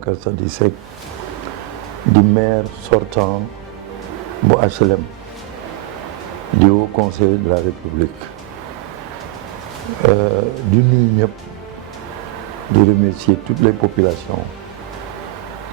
Babacar Sadji Seck di maire sortant bu HLM di Haut Conseil de la République di nuyu ñëpp di remercier toutes les populations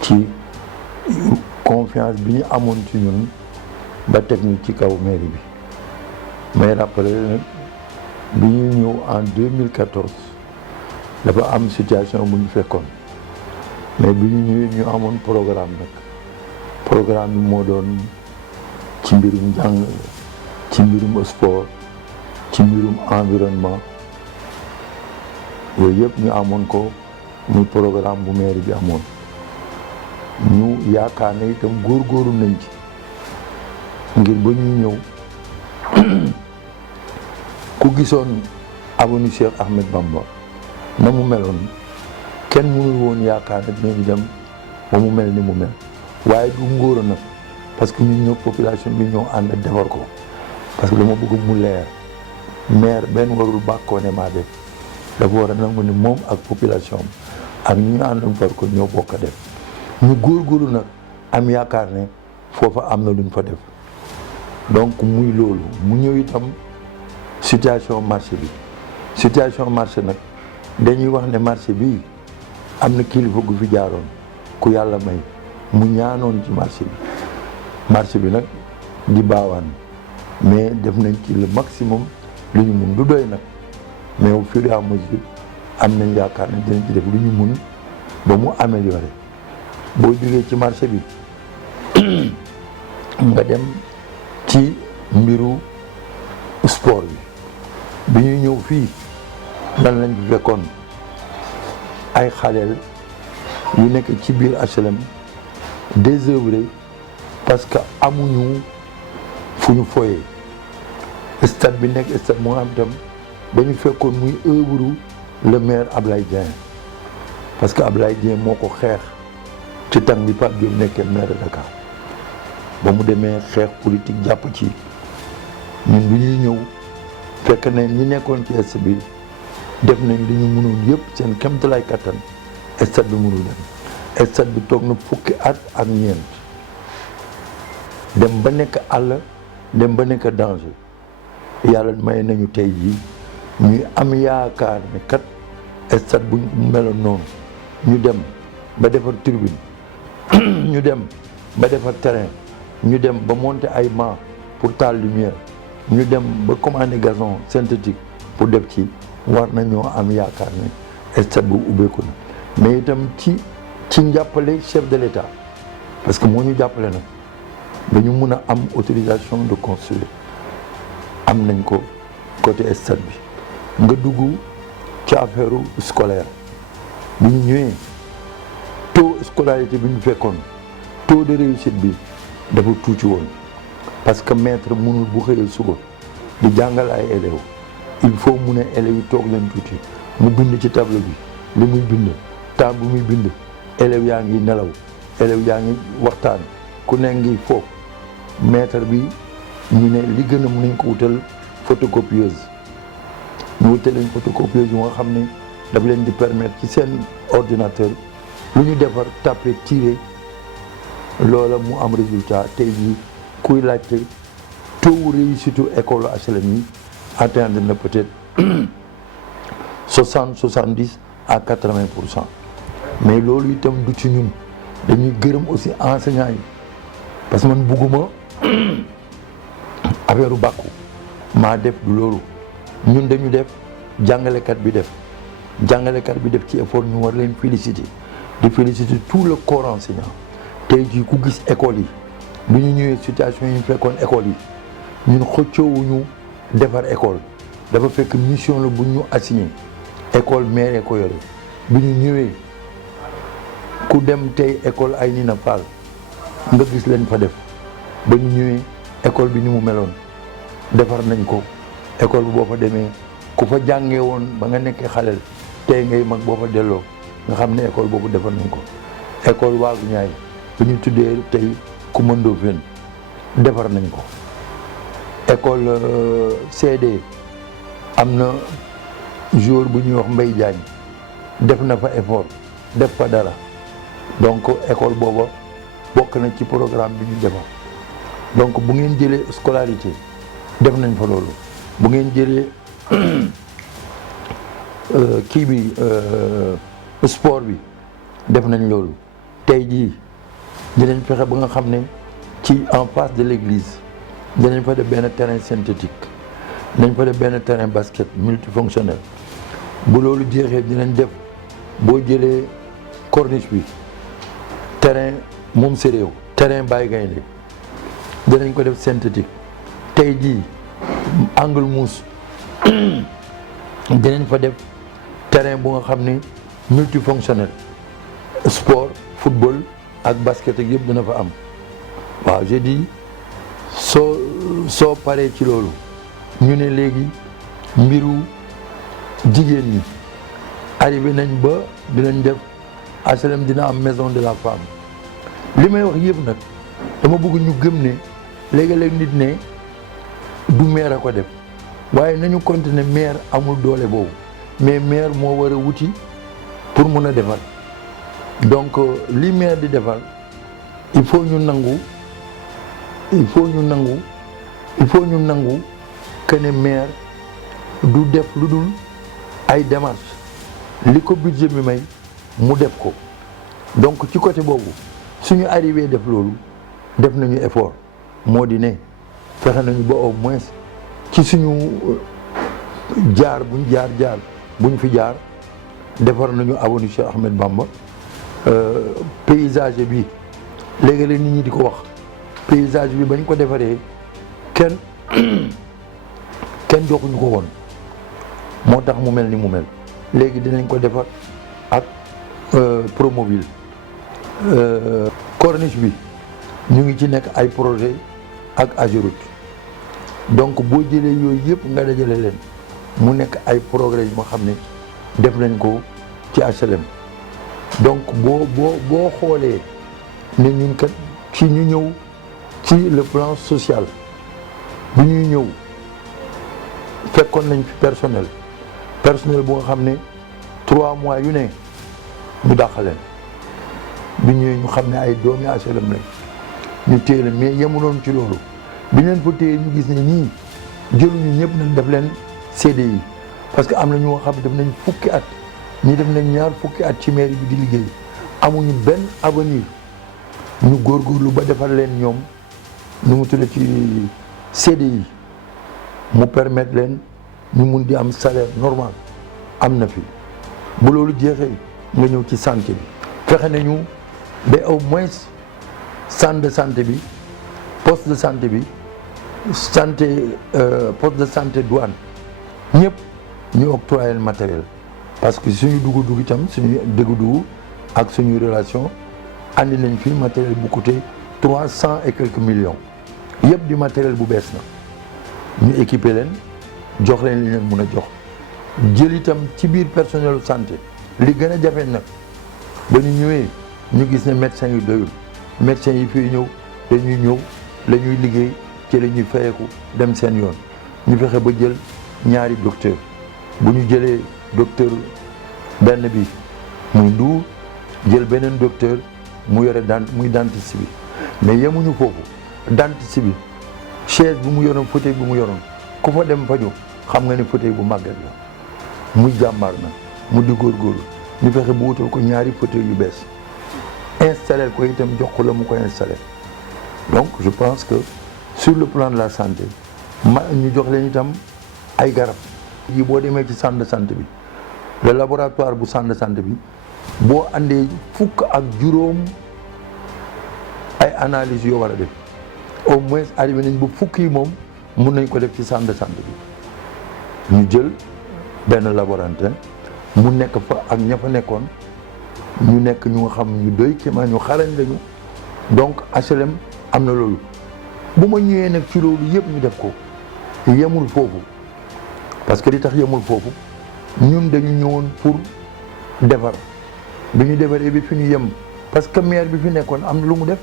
ci confiance bi ñu amoon ci ñun ba teg ñu ci kaw mairie bi may rappelé nag bi ñu ñëw en 2014 dafa am situation bu ñu fekkoon mais bi ñu ñëwee ñu amoon programme nag programme bi moo doon ci mbirum njàng ci mbirum sport ci mbirum environnement yooyu yëpp ñu amoon ko muy programme bu mairie bi amoon ñu yaakaar ne itam góorgóorlu nañ ci ngir ba ñuy ñëw ku gisoon avenue Cheikh Ahmed Bamba na mu meloon kenn mënul woon yaakaar ne dinañu dem ba mu mel ni mu mel waaye du ngóor nag parce que ñun ñëpp population bi ñoo ànd defar ko parce que dama bëgg mu leer maire benn warul bàkkoo ne maa def dafa war a nangu ne moom ak population ak ñu àndoon far ko ñoo bokk a def ñu góorgóorlu nag am yaakaar ne foofa am na luñ fa def donc muy loolu mu ñëw itam situation marché bi situation marché nag dañuy wax ne marché bi am na kilifa gu fi jaaroon ku yàlla may mu ñaanoon ci marché bi nag di baawaan mais def nañ ci le maximum lu ñu mun du doy nag mais au fur et à mesure am nañ yaakaar ne dinañ ci def lu ñu mun ba mu amélioré boo jógee ci marché bi nga dem ci mbiru sport bi ñuy ñëw fii lan lañ fi fekkoon ay xaleel yu nekk ci biir HLM désœuvré parce que amuñu fu ñu foyee stade bi nekk stade moo am itam dañu fekkoon muy œuvre le maire Ablaye Dieng parce que Ablaye Dieng moo ko xeex ci tàng bi Pape Diop nekkee maire de Dakar ba mu demee xeex politique jàpp ci ñun bi ñuy ñëw fekk ne ñi nekkoon ci stade bi def nañ li ñu mënoon yëpp seen kéemtalaay kattan stade bi mënul dem stade bi toog na fukki at ak ñeent dem ba nekk àll dem ba nekk danger yàlla may nañu tey jii ñuy am yaakaar ne kat stade bu meloon noonu ñu dem ba defar tribune ñu dem ba defar terrain ñu dem ba monter ay mâts pour taal lumière ñu dem ba commander gazon synthétique pour def ci war nañoo am yaakaar ne stade bu ubbeeku na mais itam ci njàppale chef de l'État parce que moo ñu jàppale nag dañu mun a am autorisation de construire am nañ ko côté stade bi nga dugg ci affaire scolaire bu ñu ñëwee taux scolarité bi ñu fekkoon taux de réussite bi dafa tuuti woon parce que maître mënul bu xëyee suba di jàngal ay élèves il faut mu ne élèves yi toog leen tuuti mu bind ci tableau bi li muy bind temps bu muy bind élèves yaa ngi nelaw élèves yaa ngi waxtaan ku ne ngi foofu maître bi ñu ne li gën a mën nañ ko wutal photocopieuse ñu wutal leen photocopieuse yu nga xam ne daf leen di permettre ci seen ordinateur lu ñu defar tapé tiré loola mu am résultat tey jii kuy laajte taux réussite école HLM yi atteindre na peut-être 70 à 80%. Mais loolu itam du ci ñun dañuy gërëm aussi enseignants yi parce que man bugguma affaire bàkku maa def du loolu ñun dañu def jàngalekat bi def ci effort ñu war leen féliciter di féliciter tout le corps enseignant tey jii ku gis école yi bu ñu ñëwee situation yi ñu fekkoon école yi ñun xëccoowuñu defar école dafa fekk mission la bu ñu assigné école maire ko yore bu ñu ñëwee ku dem tey école ay Nina Fall nga gis leen fa def ba ñu ñëwee école bi ni mu meloon defar nañ ko école bi boo fa demee ku fa jàngee woon ba nga nekkee xaleel tey ngay mag boo fa delloo nga xam ne école boobu defar nañ ko école waagu ñaay bu ñu tuddee tey Coumba Ndoffène defar nañ ko école CD am na jour bu ñuy wax Mbaye Diagne def na fa effort def fa dara donc école booba bokk na ci programme bi ñu defar donc bu ngeen jëlee scolarité def nañ fa loolu bu ngeen jëlee kii bi sport bi def nañ loolu tey jii dinañ fexe ba nga xam ne ci en face de l'église dinañ fa def benn terrain synthétique dinañ fa def benn terrain basket multifonctionnel bu loolu jeexee dinañ def boo jëlee corniche bi terrain moom sa réew terrain Baye Gaynde dinañ ko def synthétique tey jii angle mousse dinañ fa def terrain bu nga xam ne multifonctionnel sport football ak basket ak yëpp dina fa am waaw j'ai dit soo paree ci loolu ñu ne léegi mbiru jigéen ñi arrivé nañ ba dinañ def HLM dina am maison de la femme li may wax yëpp nag dama bëgg ñu gëm ne léegi-léeg nit ne du maire a ko def waaye nañu continuer maire amul doole boobu mais maire moo war a wuti pour mun a defar donc li maire di defar il faut ñu nangu que ne maire du def lu dul ay démarches li ko budget bi may mu def ko donc ci côté boobu suñu arrivé def loolu def nañu effort moo di ne fexe nañu ba au moins ci suñu buñ fi jaar defar nañu avenue Cheikh Ahmed Bamba paysage bi léegi-léeg nit ñi di ko wax paysage bi bañ ko defaree kenn joxuñu ko woon moo tax mu mel ni mu mel léegi dinañ ko defar ak Promoville corniche bi ñu ngi ci nekk ay projet ak Ageroute donc boo jëlee yooyu yëpp nga dajale leen mu nekk ay progrès yu ma xam ne def nañ ko ci HLM donc boo xoolee ne ñun kat ci ñu ñëw ci le plan social bu ñuy ñëw fekkoon nañ fi personnel bu nga xam ne 3 mois yu ne ñu dàqaleen bi ñëwee ñu xam ne ay doomi HLM lañ ñu téye leen mais yemuloon ci loolu bi leen fa téye ñu gis ne ñii jëluñu ñëpp nañ def leen CDI parce que am na ñu nga xam ne def nañ fukki at ñi def nañ ñaar fukki at ci mairie bi di liggéey amuñu benn avenir ñu góorgóorlu ba defar leen ñoom nu mu tuddee ci CDI mu permettre leen ñu mun di am salaire normal am na fi bu loolu jeexee nga ñëw ci santé bi fexe nañu ba au moins centre de santé bi poste de santé bi poste de santé douane ñëpp ñu octroyer matériel parce que suñu dugg itam suñu dugg ak suñu relation andi nañ fi matériel bu coûté 300 et quelques millions yëpp di matériel bu bees na ñu équipé leen jox leen li leen mun a jox jël itam ci biir personnel santé li gën a jafe nag ba ñu ñëwee ñu gis ne médecin yu doyul médecin yi fii ñëw dañuy ñëw la ñuy liggéey ci la ñuy fayeeku dem seen yoon ñu fexe ba jël ñaari docteur bu ñu jëlee docteur benn bi muy Ndour jël beneen docteur mu yore muy dentiste bi mais yemuñu foofu dentiste bi chaise bu mu yoroon fauteuil bu mu yoroon ku fa dem faju xam nga ni fauteuil bu màgget la muy jàmbaar na mu di góorgóorlu ñu fexe bu wutal ko ñaari fauteuil yu bees installer ko itam jox ko la mu ko installer donc je pense que sur le plan de la santé ñu jox leen itam ay garab yi boo demee ci centre de santé bi le laboratoire bu centre de santé bi boo andee fukk ak juróom ay analyses yoo war a def au moins arrivé nañ ba fukk yi moom mun nañ ko def ci centre de santé bi ñu jël benn laborantin mu nekk fa ak ña fa nekkoon ñu nekk ñu nga xam ñu doy kéemaan ñu xarañ lañu donc HLM am na loolu bu ma ñëwee nag ci loolu yëpp ñu def ko yemul foofu parce que li tax yemul foofu ñun dañu ñëwoon pour defar bi ñu defaree bi fi ñu yem parce que maire bi fi nekkoon am na lu mu def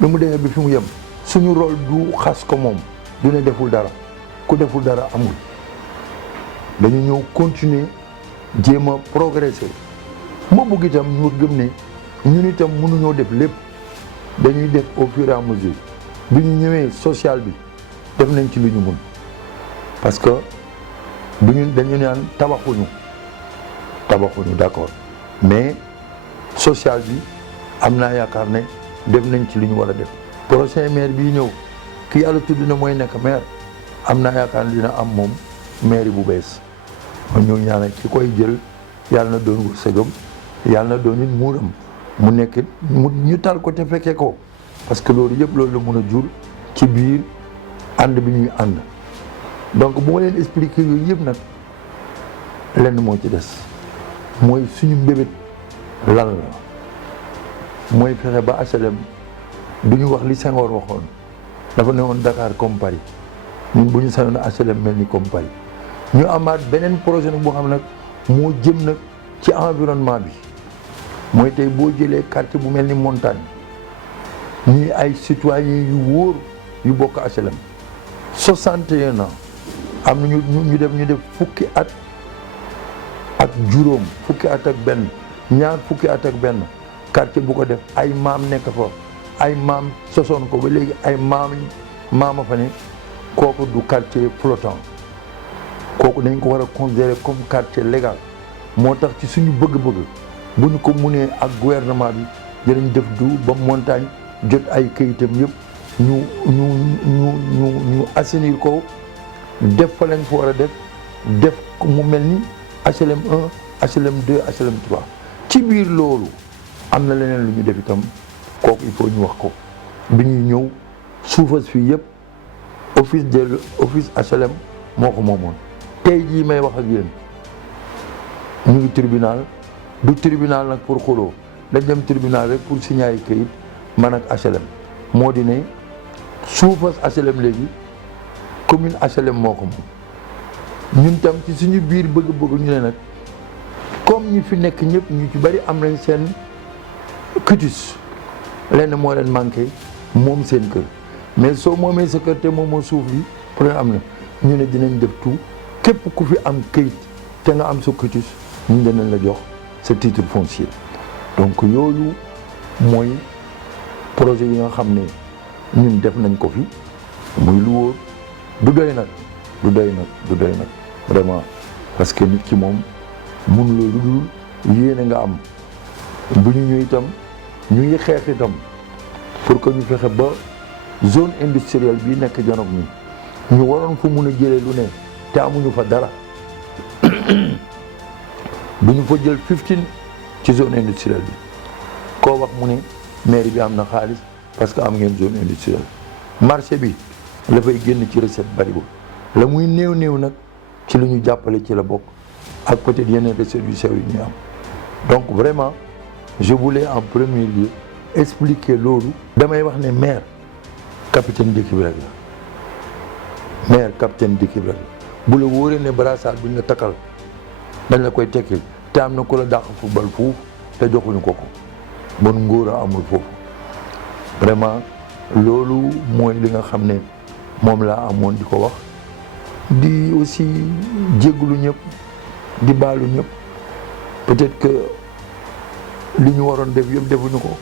lu mu demee bi fi mu yem suñu rôle du xas ko moom du ne deful dara ku deful dara amul dañu ñëw continuer jéem a progresser ma bëgg itam ñu gëm ne ñun itam mënuñoo def lépp dañuy def au fur et à mesure bi ñu ñëwee social bi def nañ ci lu ñu mun parce que dañu naan tabaxuñu d'accord mais social bi am naa yaakaar ne def nañ ci lu ñu war a def prochain maire bii ñëw ki yàlla tudd na mooy nekk maire am naa yaakaar ne dina am moom maire bu bees man ñoo ñaanal ki koy jël yàlla na doon wërsëgam yàlla na doon it muuram mu nekk ñu tal ko te fekkee ko parce que loolu yëpp loolu la mun a jur ci biir ànd bi ñuy ànd donc bu ma leen expliquer yooyu yëpp nag lenn moo ci des mooy suñu mbébét lan la mooy fexe ba HLM du ñu wax li Senghor waxoon dafa ne woon Dakar comme Paris ñun bu ñu sañoon HLM mel ni comme Paris ñu amaat beneen projet nag boo xam nag moo jëm nag ci environnement bi mooy tey boo jëlee quartier bu mel ni montagne ñii ay citoyens yu wóor yu bokk HLM 61 ans am na ñu def fukki at ak juróom fukki at ak benn ñaar fukki at ak benn quartier bu ko def ay maam nekk fa ay maam sosoon ko ba léegi ay maama fa ne kooku du quartier flottant kooku dañ ko war a considérer comme quartier légal moo tax ci suñu bëgg-bëgg bu ñu ko munee ak gouvernement bi dinañ def du ba montagne jot ay këyitam yëpp ñu assainir ko def fa lañ fa war a def mu mel ni HLM 1 HLM 2 HLM 3 ci biir loolu am na leneen lu ñu def itam kooku il faut ñu wax ko bi ñuy ñëw suufas fii yëpp office HLM moo ko moomoon tey jii may wax ak yéen ñu ngi tribunal du tribunal nag pour xuloo dañ dem tribunal rek pour signer ay këyit man ak HLM moo di ne suufas HLM léegi commune HLM moo ko moom ñun tam ci suñu biir bëgg-bëgg ñu ne nag comme ñi fi nekk ñëpp ñu ci bari am nañ seen cutis lenn moo leen manqué moom seen kër mais soo moomee sa kër te moom moo suuf bi problème am na ñu ne dinañ def tout képp ku fi am këyit te nga am sa cutis ñu dinañ la jox sa titre foncier donc yooyu mooy projet yi nga xam ne ñun def nañ ko fi muy lu wóor du doy nag vraiment parce que nit ki moom mënuloo lu dul yéene nga am bu ñu ñëw itam ñu ngi xeex itam pour que ñu fexe ba zone industrielle bii nekk Janob mi ñu waroon fa mun a jëlee lu ne te amuñu fa dara du ñu fa jël 15 ci zone industrielle bi koo wax mu ne mairie bi am na xaalis parce que am ngeen zone industrielle marché bi la fay génn ci recette bariwul la muy néew nag ci lu ñu jàppale ci la bokk ak peut-être yeneen recettes yu sew yi ñuy am donc vraiment je voulais en premier lieu expliquer loolu damay wax ne maire capitaine d'équipe rek la maire capitaine d'équipe rek la bu la wóoree ne brassard bi nga takkal dañ la koy tekkil te am na ku la dàq football foofu te joxuñu ko bon ngóor a amul foofu vraiment loolu mooy li nga xam ne moom laa amoon di ko wax di aussi jégglu ñëpp di baalu ñëpp peut-être que li ñu waroon def yëpp defuñu ko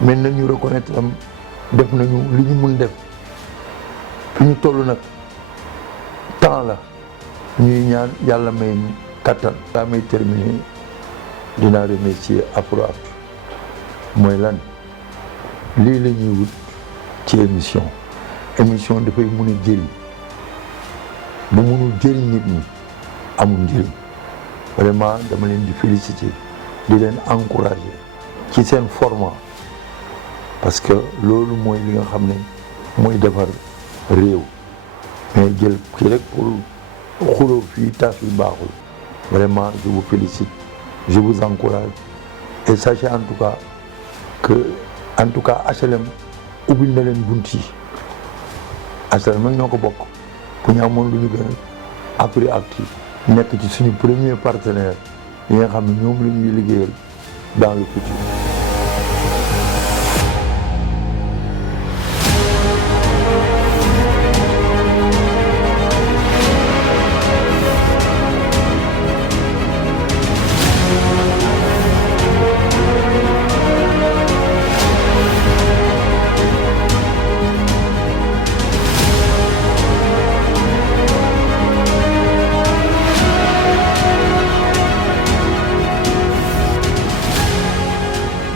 mais nañu reconnaître am def nañu li ñu mun def fi ñu toll nag temps la ñuy ñaan yàlla may ñu kattan. daa may terminer dinaa remercier Afroactu mooy lan lii la ñuy wut ci émission dafay mun a jëriñ bu munul jëriñ nit ñi amul njëriñ vraiment dama leen di féliciter di leen encourager ci seen format parce que loolu mooy li nga xam ne mooy defar réew mais jël kii rek pour xuloo fii tas yu baaxul vraiment je vous félicite je vous encourage et sachez en tout cas HLM ubbil na leen bunt yi HLM nag ñoo ko bokk bu ñu amoon lu ñu gën a Afroactu nekk ci suñu premier partenaire yi nga xam ne ñoom la ñuy liggéeyal dans le futur.